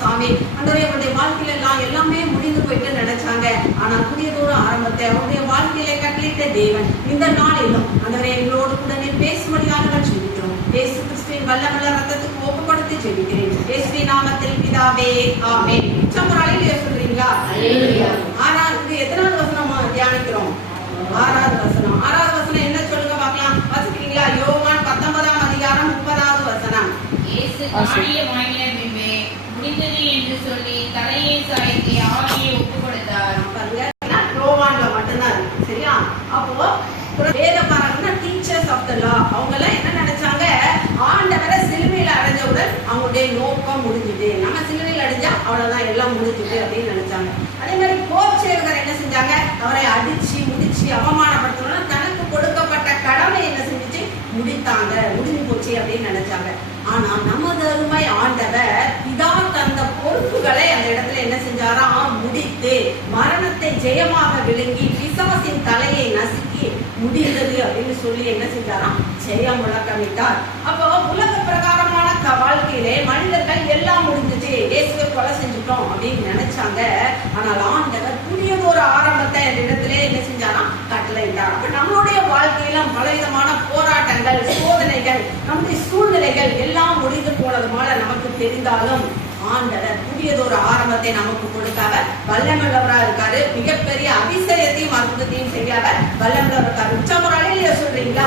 சாமி அவருடைய வாழ்க்கையில எல்லாம் எல்லாமே முடிந்து போயிட்டு நினைச்சாங்க. ஆனா புதியதொரு ஆரம்பத்தை அவருடைய வாழ்க்கையில கட்டளையிட்ட தேவன் இந்த நாளிலும் எங்களோடு கூட நீர் பேசும்படியாக ஜெபிக்கிறோம். இயேசு கிறிஸ்துவின் வல்லமையுள்ள ரத்தத்துக்கு ஒப்பு கொடுத்து ஜெபிக்கிறேன். இயேசுவின் நாமத்தில் பிதாவே, ஆமென். சம்பராலையில சொல்றீங்களா? ஆறாவது எத்தனாவது வசனம் தியானிக்கிறோம்? ஆறாவது வசனம். ஆறாவது வசனம் என்ன சொல்லுங்க பார்க்கலாம். வாசிக்கிறீங்களா? யோவான் 19ஆம் அதிகாரம் 30வது வசனம். இயேசு காடிய வாங்கின பின்பு முடிந்தது என்று சொல்லி தலையை சாய்த்து ஆவியை ஒப்பு கொடுத்தார். பாருங்க, யோவான்ல மட்டும்தான் இருக்கு. சரியா? அப்போ வேத பாரகம்னா டீச்சர்ஸ் ஆஃப் தி லா, அவங்க எல்லாம் என்ன நினைச்சாங்க? ஆண்டவரை சிலுவையில அடைஞ்சவுடன் அவங்களுடைய நோக்கம் முடிஞ்சுது, நம்ம சிலுவையில் அடைஞ்சா அவ்வளவுதான் எல்லாம் முடிஞ்சுது அப்படின்னு நினைச்சாங்க. அதே மாதிரி போர்ச்சேவகர் என்ன செஞ்சாங்க? அவரை அடிச்சு முடிச்சு அவமானப்படுத்தணும்னா தனக்கு கொடுக்கப்பட்ட கடமை என்ன செஞ்சுச்சு? முடித்தாங்க, முடிஞ்சு போச்சு அப்படின்னு நினைச்சாங்க. ஆனா நமது அருமை ஆண்டவர் இதா தந்த பொறுப்புகளை அந்த இடத்துல என்ன செஞ்சாராம்? முடித்து மரணத்தை ஜெயமாக விளங்கி பிசாசின் தலையை நசுக்கி முடிந்தது அப்படின்னு சொல்லி என்ன செஞ்சாராம்? ஜெயம் முழக்கமிட்டார். அப்போ உலக பிரகாரமான வாழ்க்கையிலே மனிதர்கள் எல்லாம் முடிஞ்சிச்சு, இயேசுவை கொலை செஞ்சுட்டோம் அப்படின்னு நினைச்சாங்க. ஆனால் ஆண்டவர் புதியதொரு ஆரம்பத்தை அந்த இடத்துல என்ன செஞ்சாராம்? கட்டளையிட்டார். அப்ப நம்மளுடைய வாழ்க்கையில பலவிதமான போராட்டங்கள், சோதனைகள், நம்முடைய சூழ்நிலைகள் எல்லாம் முடிந்து போனதுமால நமக்கு தெரிந்தாலும் ஆண்டவர் புதியதொரு ஆரம்பத்தை நமக்கு கொடுத்தவர் வல்லமையுள்ளவரா இருக்காரு. மிகப்பெரிய அதிசயத்தையும் அற்புதத்தையும் செய்யவர் வல்லமையுள்ளவர் இருக்காரு. உச்சமுறையில சொல்றீங்களா?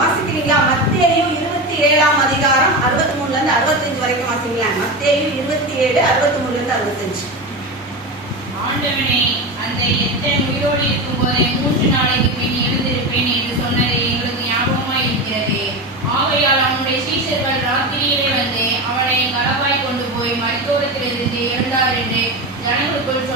வாசிக்கிறீங்களா? மத்தேயு 27ஆம் அதிகாரம் 63ல இருந்து 65 வரைக்கும் வாசிங்களேன். மத்தேயு 27 63ல இருந்து 65. ஆண்டவனே, அந்த எத்தன் உயிரோடு இருக்கும் போதே 3 நாளைக்கு பின் எழுந்திருப்பேன் என்று சொன்னது எங்களுக்கு ஞாபகமாய் இருக்கிறது. ஆகையால் அவனுடைய சீஷர்கள் ராத்திரியிலே வந்து அவனை களவாய் கொண்டு போய் மருத்துவத்திலிருந்து எழுந்தார் என்று ஜனங்களுக்குள்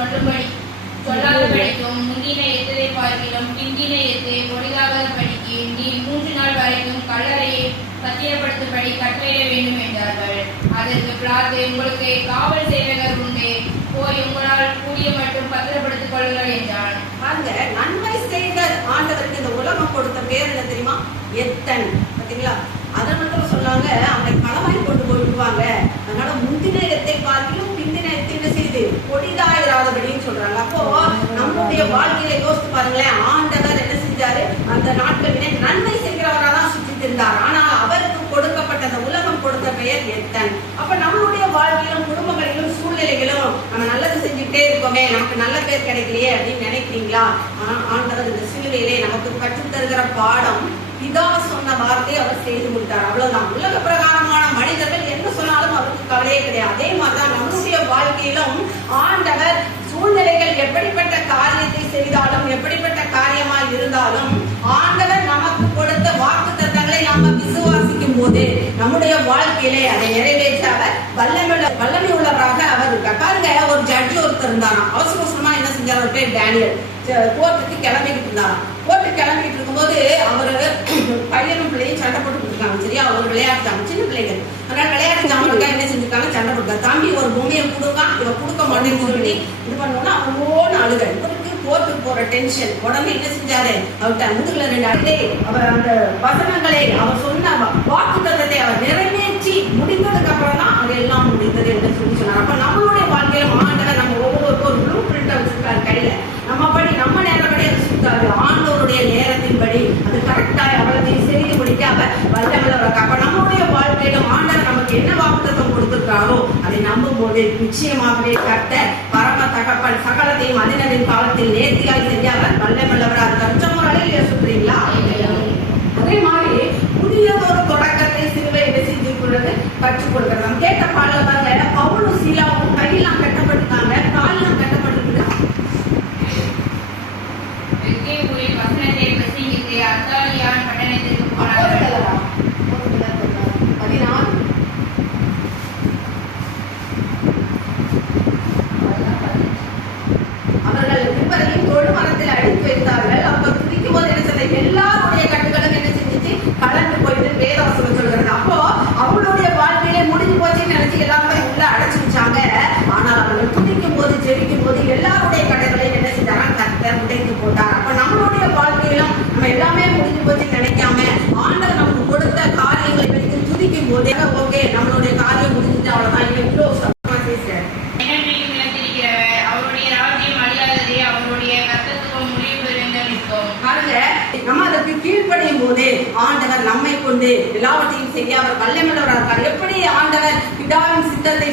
சொல்லாதபடிக்கும் முந்தின எத்ததை பார்க்கிலும் பிந்தின எத்து கொடிதாகாதபடிக்கு நீ 3 நாள் வரைக்கும் கல்லறையை பத்திரப்படுத்தும்படி கட்டளையிட வேண்டும் என்றார்கள். அதற்கு பிலாத்து, உங்களுக்கு காவல் சேவகர் உண்டு, போய் உங்களால் கூடிய மட்டும் பத்திரப்படுத்திக் கொள்ளுங்கள் என்றான். அந்த நன்மை செய்த ஆண்டவருக்கு இந்த உலகம் கொடுத்த பேர் என்ன தெரியுமா? எத்தன். பாத்தீங்களா? அதை மட்டும் சொன்னாங்க, அவனை களவாய் கொண்டு போய் விடுவாங்க. அதனால முந்தின இடத்தை பார்க்கலும் பிந்தின இடத்தை என்ன செய்து கொடிதாயிராதபடின்னு சொல்றாங்க. அப்போ நம்மளுடைய வாழ்க்கையில யோசித்து பாருங்களேன், ஆண்டவர் என்ன செஞ்சாரு? அந்த நாட்களிலே நன்மை செய்கிறவராக தான் சுற்றிட்டு இருந்தார். ஆனால் அவருக்கு கொடுக்கப்பட்ட அந்த உலகம் கொடுத்த பெயர் எத்தன். அப்ப நம்மளுடைய வாழ்க்கையிலும் குடும்பங்களிலும் சூழ்நிலைகளும் நம்ம நல்லது செஞ்சுட்டே இருக்கோமே, நமக்கு நல்ல பேர் கிடைக்கலையே அப்படின்னு நினைக்கிறீங்களா? ஆண்டவர் இந்த சிலுவையிலே நமக்கு கற்றுத் தருகிற பாடம், இதா சொன்ன வார்த்தையை அவர் செய்து முடித்தார். அவ்வளவுதான். உலக பிரகாரமான மனிதர்கள் என்ன சொன்னாலும் அவருக்கு கவலையே கிடையாது. அதே மாதிரிதான் நம்மளுடைய வாழ்க்கையிலும் ஆண்டவர் சூழ்நிலைகள் எப்படிப்பட்ட காரியத்தை செய்தாலும், எப்படிப்பட்ட காரியமா இருந்தாலும், ஆண்டவர் நமக்கு கொடுத்த வாக்கு தத்தங்களை நாம விசுவாசிக்கும் போது நம்முடைய வாழ்க்கையிலே அதை நிறைவேற்ற அவர் வல்லமை உள்ளவராக அவர் இருக்கார். பாருங்க, ஒரு ஜட்ஜி ஒருத்தர் இருந்தாராம். அவசர அவசரமா என்ன செஞ்சார்? பேர் டேனியல். கோர்ட்டுக்கு கிளம்பிக்கிட்டு இருந்தாராம். கோர்ட்டுக்கு கிளம்பிட்டு இருக்கும்போது அவரு பையனும் பிள்ளையும் சண்டை போட்டு இருக்காங்க. சரியா? அவர் விளையாடுறாங்க, சின்ன பிள்ளைகள். அதனால விளையாட்டு ஜாமனுக்கா என்ன செஞ்சிருக்காங்க? சண்டை போட்டாங்க. தம்பி ஒரு பொம்மையை கொடுக்கான், இவன் கொடுக்க மாட்டேன்னு சொல்லி இது பண்ணோம்னா அவன் ஓன்னு அழுக. இவருக்கு கோர்ட்டுக்கு போற டென்ஷன். உடனே என்ன செஞ்சாரு? அவர்கிட்ட முதுகுல 2 அடியை அவர் அந்த வசனங்களை அவர் சொன்ன வாக்கு தத்தத்தை அவர் நிறைவேற்றி முடிந்ததுக்கு அப்புறம் தான் அது எல்லாம் முடிந்தது என்று சொல்லி சொன்னார். அப்ப நம்மளுடைய வாழ்க்கையில ஆண்டவர் நம்ம ஒவ்வொருவருக்கும் ஒரு ப்ளூ பிரிண்ட் வச்சிருக்காரு கையில. நம்மபடி நம்ம நேரப்படி அது சுத்தாது, ஆண்டவருடைய நேரத்தின்படி அது கரெக்டாக அவ்வளத்தையும் செய்து முடிக்க அவர் வல்லமையுள்ளவர். அப்ப நம்மளுடைய வாழ்க்கையிலும் ஆண்டவர் நமக்கு என்ன வாக்குத்தத்தம் கொடுத்திருக்காரோ அதை நம்பும் போது நிச்சயமாகவே கர்த்தர் பரம தகப்பன் சகலத்தையும் அதினரின் காலத்தில் நேர்த்தியாய் செஞ்சு அவர் வல்லமையுள்ளவராக இருக்கார். முறையில சொல்றீங்களா? அதே மாதிரி புதியதொரு தொடக்கத்தை சிலுவையில செஞ்சு கொள்வது கற்றுக் கொடுக்கிறது. நம்ம கேட்ட பாடல்கள் பவுலும் சீலாவும் கையெல்லாம் கட்டப்பட்டிருக்காங்க, காலெல்லாம் கட்டப்பட்டிருக்கு. வசனத்தை பிரசங்கித்து அத்தாலியான் பட்டணத்திற்கு போனார்கள். 14 அவர்கள் இருவரையும் தொழு மரத்தில் அடித்து வைத்தார்கள். அப்ப துதிக்கும் போது என்ன செய்ய எல்லாருடைய கட்டுகளும் என்ன செஞ்சிச்சு? கலந்து போயிட்டு வேதவசனம் சொல்கிறது. அப்போ அவங்களுடைய வாழ்க்கையிலே முடிஞ்சு போச்சுன்னு நினைச்சு எல்லாருமே உள்ள அடைச்சு வச்சாங்க. ஆனால் அவர்கள் துதிக்கும் போது ஜெபிக்கும் போது எல்லாருடைய கடைகளையும் என்ன செஞ்சாங்க? கர்த்தர் உடைத்து போட்டார். அப்ப நம்மளுடைய வாழ்க்கையிலும் நம்ம எல்லாமே முடிஞ்சு போச்சுன்னு நினைக்காம ஆண்டவர் நமக்கு கொடுத்த காரியங்களை வைத்து துதிக்கும் போதே ஓகே நம்மளுடைய காரியம் முடிஞ்சுட்டு அவ்வளவுதான், இவ்வளவு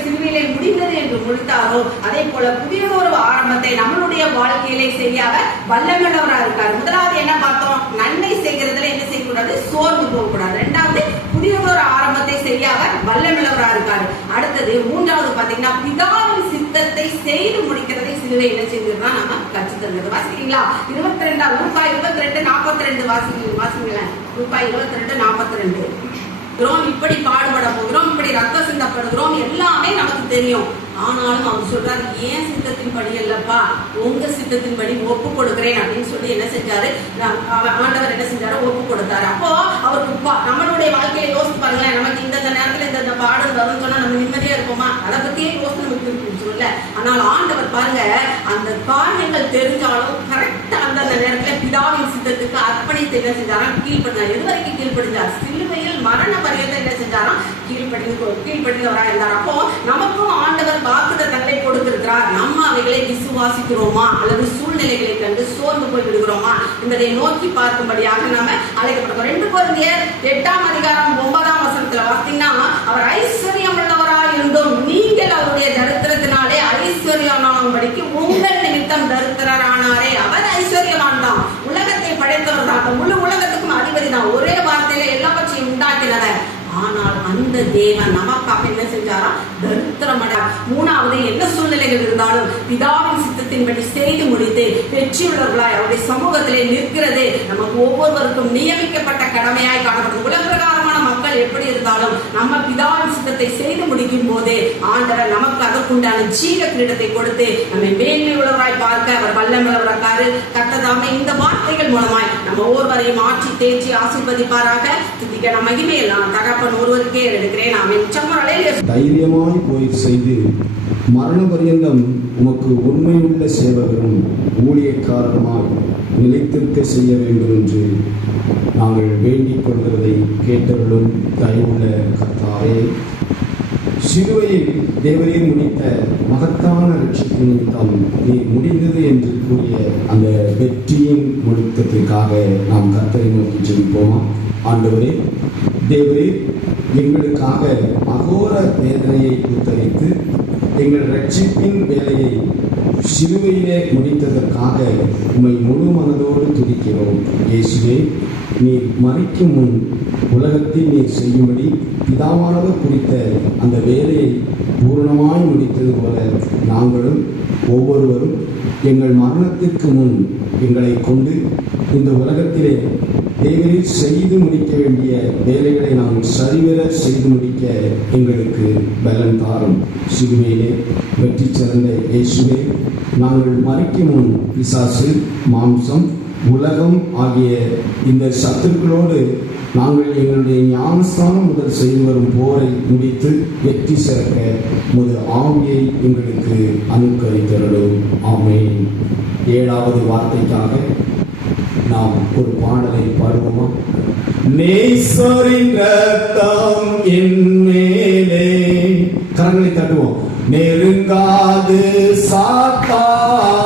சிலுவையிலே முடிந்தது என்று முடித்தாரோ அதே போல புதிய ஒரு ஆரம்பத்தை நம்மளுடைய வாழ்க்கையிலே செய்ய அவர் வல்லமையுள்ளவரா இருக்கார். முதலாவது என்ன பார்த்தோம்? நன்மை செய்கிறதுல என்ன செய்யக்கூடாது? சோர்ந்து போகக்கூடாது. இரண்டாவது புதிய ஒரு ஆரம்பத்தை செய்ய அவர் வல்லமையுள்ளவரா இருக்காரு. அடுத்தது மூன்றாவது பாத்தீங்கன்னா பிதாவின் சித்தத்தை செய்து முடிக்கிறதை சிலுவை என்ன செய்திருக்கா நம்ம கற்று தருகிறது. வாசிக்கிறீங்களா? 22 லூக்கா 22:42 வாசிங்களேன். லூக்கா 22:42. இப்படி பாடுபட போகிறோம், இப்படி ரத்தம் சிந்தப்படுகிறோம், எல்லாமே நமக்கு தெரியும். ஆனாலும் அவர் சொல்றாரு, ஏன் சித்தத்தின் படி அல்லப்பா, உங்க சித்தத்தின் படி ஒப்பு கொடுக்கிறேன் அப்படின்னு சொல்லி என்ன செஞ்சாரு? ஆண்டவர் என்ன செஞ்சாரு? ஒப்பு கொடுத்தாரு. அப்போ அவருக்கு நம்மளுடைய வாழ்க்கையை யோசிச்சு பாருங்களேன். நமக்கு இந்த நேரத்துல இந்த பாடல் வரும் சொன்னா நம்ம நிம்மதியா இருப்போமா? அதை பத்தியே யோசனை நமக்கு இருக்குல்ல. ஆனால் ஆண்டவர் பாருங்க, அந்த காரியங்கள் தெரிஞ்சாலும் கரெக்டா அந்த நேரத்துல பிதாவின் சித்தத்துக்கு அர்ப்பணித்து என்ன செஞ்சாராம்? கீழ்படிந்தார். எது வரைக்கும் கீழ்படிந்தார்? சிலுவையில் மரண பரியத்தை என்ன செஞ்சாராம்? கீழ்படிந்தவரா இருந்தார். அப்போ நமக்கும் ஆண்டவர் வாக்குத்தத்தங்களை கொடுத்திருக்கிறார். நம்ம அவைகளை விசுவாசிக்கிறோமா அல்லது சூழ்நிலைகளை கண்டு சோர்ந்து போய் விடுகிறோமா என்பதை நோக்கி பார்க்கும்படியாக நாம அழைக்கப்பட்டோம். 2 கொரிந்தியர் 8:9 வாசித்தீங்கன்னா, அவர் ஐஸ்வர்யம் உள்ளவராய் இருந்தும் நீங்கள் அவருடைய தரித்திரத்தினாலே ஐஸ்வர்யமாகும்படிக்கு உங்கள் நிமித்தம் தரித்திரரானாரே. அவர் ஐஸ்வர்யவான் தான், உலகத்தை படைத்தவர் தான், முழு உலகத்துக்கும் அதிபதி தான், ஒரே வார்த்தையில எல்லாவற்றையும் உண்டாக்கினவர். ஆனால் அந்த தேவன் நமக்காக என்ன செஞ்சாரா? தரித்திரமடைந்தார். மூணாவது, என்ன சூழ்நிலைகள் இருந்தாலும் பிதாவின் சித்தத்தின்படி செய்து முடித்து வெற்றியுள்ளவர்களாய் அவருடைய சமூகத்திலே நிற்கிறது நமக்கு ஒவ்வொருவருக்கும் நியமிக்கப்பட்ட கடமையாய் காணப்படும். உலக பிரகாரமான மக்கள் எப்படி இருந்தாலும் நம்ம பிதாவின் சித்தத்தை செய்து முடிக்கும் போது ஆண்டவர் நமக்கு அதற்குண்டான ஜீவ கிரீடத்தை கொடுத்து நம்மை மேன்மை உள்ளவராய் பார்க்க அவர் வல்லமையுள்ளவராக கர்த்ததாமே இந்த வார்த்தைகள் மூலமாய் நம்ம ஒவ்வொருவரையும் ஆட்சி தேய்ச்சி ஆசீர்வதிப்பாராக. துதிக்க நம்ம மகிமையெல்லாம் தகப்பன் ஒருவருக்கே எடுக்கிறேன். தைரியமாய் போய் செய்து மரண பரியந்தம் உமக்கு உண்மையுள்ள சேவகரும் ஊழியக்காரருமாய் நிலைத்திருக்க செய்ய வேண்டும் என்று நாங்கள் வேண்டிக் கொள்கிறதை கேட்டவர்களும் தயவுள்ள கர்த்தாவே, சிலுவையில் தேவரீர் முடித்த மகத்தான ரட்சிப்பு நிமித்தம் நீ முடிந்தது என்று கூறிய அந்த வெற்றியின் முடித்ததற்காக நாம் கர்த்தரை நோக்கி ஜெபிப்போமா? ஆண்டவரே, தேவரீர் எங்களுக்காக அகோர வேதனையை உத்தரித்து எங்கள் ரட்சிப்பின் வேலையை சிலுவையிலே முடித்ததற்காக உம்மை முழு மனதோடு துதிக்கிறோம். இயேசுவே, நீர் மரிக்கும் முன் உலகத்தில் நீர் செய்யும்படி பிதாவானவர் குறித்த அந்த வேலையை பூரணமாய் முடித்தது போல நாங்களும் ஒவ்வொருவரும் எங்கள் மரணத்திற்கு முன் எங்களை கொண்டு இந்த உலகத்திலே தேவரீர் செய்து முடிக்க வேண்டிய வேலைகளை நாம் சரிவர செய்து முடிக்க எங்களுக்கு பலன் தாரும். சிலுவையிலே வெற்றி சிறந்த இயேசுவே, நாங்கள் மரிக்கும் முன் பிசாசு, மாம்சம், உலகம் ஆகிய இந்த சத்துருக்களோடு நாங்கள் எங்களுடைய ஞானஸ்தானம் முதல் செய்து வரும் போரை முடித்து வெற்றி சிறக்க உமது ஆவியை எங்களுக்கு அனுக்கரித்தருளும். ஆமென். 7வது வார்த்தைக்காக நாம் ஒரு பாடலை பாடுவோமா? நேசரின் ரத்தம் என் மேலே, கரங்களை தட்டுவோம். நெருங்காது சாத்தான்